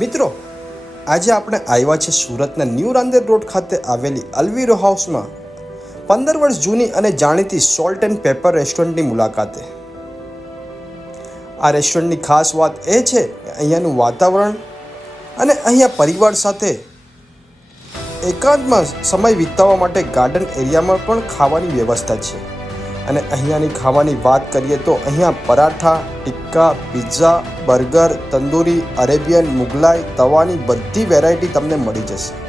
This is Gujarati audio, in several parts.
મિત્રો, આજે આપણે આવ્યા છે સુરતના ન્યૂ રાંદેર રોડ ખાતે આવેલી અલ્વીરો હાઉસમાં. પંદર વર્ષ જૂની અને જાણીતી સોલ્ટ એન્ડ પેપર રેસ્ટોરન્ટની મુલાકાતે. આ રેસ્ટોરન્ટની ખાસ વાત એ છે કે અહીંયાનું વાતાવરણ અને અહીંયા પરિવાર સાથે એકાંતમાં સમય વિતાવવા માટે ગાર્ડન એરિયામાં પણ ખાવાની વ્યવસ્થા છે. અને અહીંયાની ખાવાની વાત કરીએ તો અહીંયા paratha, tikka, pizza, burger, tandoori, Arabian, Mughlai, તવાની બધી વેરાયટી તમને મળી જશે.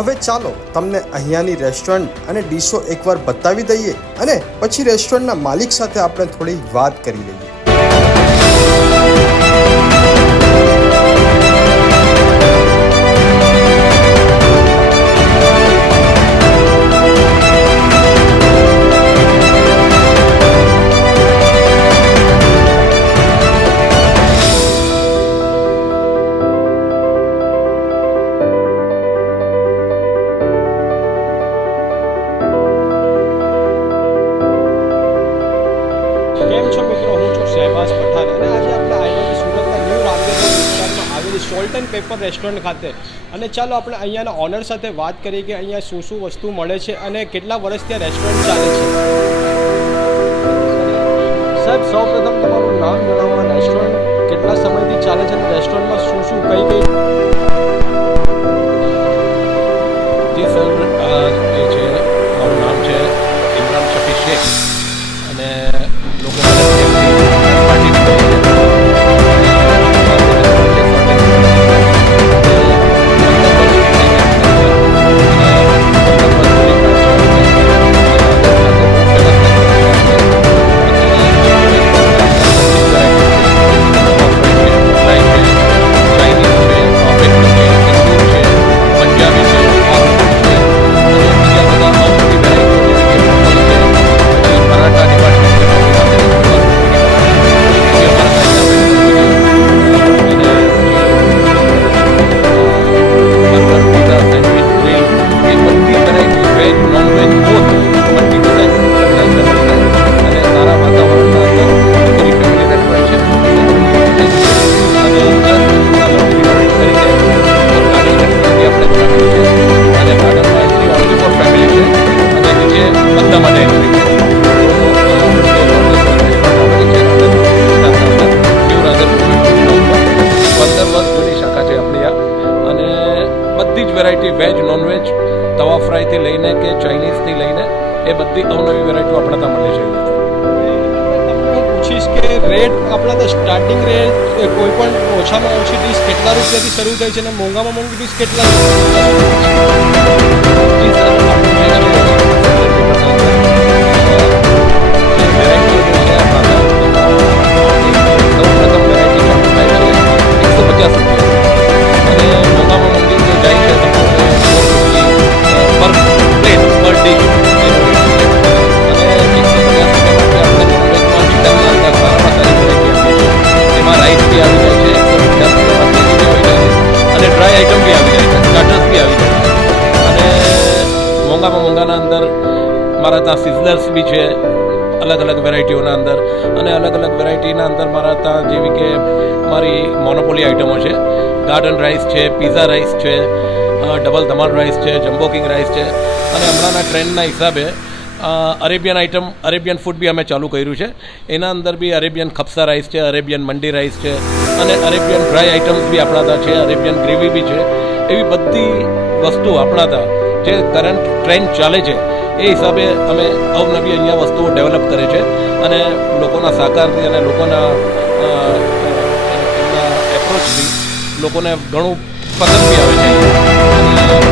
હવે ચાલો તમને અહીંયાની રેસ્ટોરન્ટ અને ડીશો એકવાર બતાવી દઈએ અને પછી રેસ્ટોરન્ટના માલિક સાથે આપણે થોડી વાત કરી લઈએ. સોલ્ટ પેપર રેસ્ટોરન્ટ ખાતે. અને ચાલો આપણે અહીંયાના ઓનર સાથે વાત કરીએ કે અહીંયા શું શું વસ્તુ મળે છે અને કેટલા વર્ષથી આ રેસ્ટોરન્ટ ચાલે છે. સાહેબ, સૌપ્રથમ તમારું નામ જણાવવા રેસ્ટોરન્ટ કેટલા સમયથી ચાલે છે અને રેસ્ટોરન્ટમાં શું શું, કઈ કઈ બધી જ વેરાયટી વેજ નોનવેજ તવા ફ્રાયથી લઈને કે ચાઇનીઝથી લઈને એ બધી અવનવી વેરાયટીઓ આપણે ત્યાં છે. પૂછીશ કે રેટ આપણા તો સ્ટાર્ટિંગ રેટ કોઈ પણ ઓછામાં ઓછી ડીશ કેટલા રૂપિયાથી શરૂ થાય છે અને મોંઘામાં મોંઘી ડીશ કેટલા? મોંઘામાં મંગાના અંદર મારા ત્યાં સિઝનર્સ બી છે અલગ અલગ વેરાયટીઓના અંદર અને અલગ અલગ વેરાયટીના અંદર મારા ત્યાં જેવી કે મારી મોનોપોલી આઇટમો છે ગાર્ડન રાઈસ છે પીઝા રાઈસ છે ડબલ ધમાલ રાઈસ છે જમ્બો કિંગ રાઈસ છે અને હમણાંના ટ્રેન્ડના હિસાબે અરેબિયન આઇટમ અરેબિયન ફૂડ બી અમે ચાલુ કર્યું છે એના અંદર બી અરેબિયન ખપસા રાઈસ છે અરેબિયન મંડી રાઈસ છે અને અરેબિયન ડ્રાય આઇટમ્સ બી આપણા ત્યાં છે અરેબિયન ગ્રેવી બી છે એવી બધી વસ્તુ આપણા ત્યાં જે કરંટ ટ્રેન્ડ ચાલે છે, એ હિસાબે અમે અવનવી અહીંયા વસ્તુઓ ડેવલપ કરે છે અને લોકોના સહકારથી અને લોકોના એપ્રોચથી લોકોને ઘણું પસંદ બી આવે છે.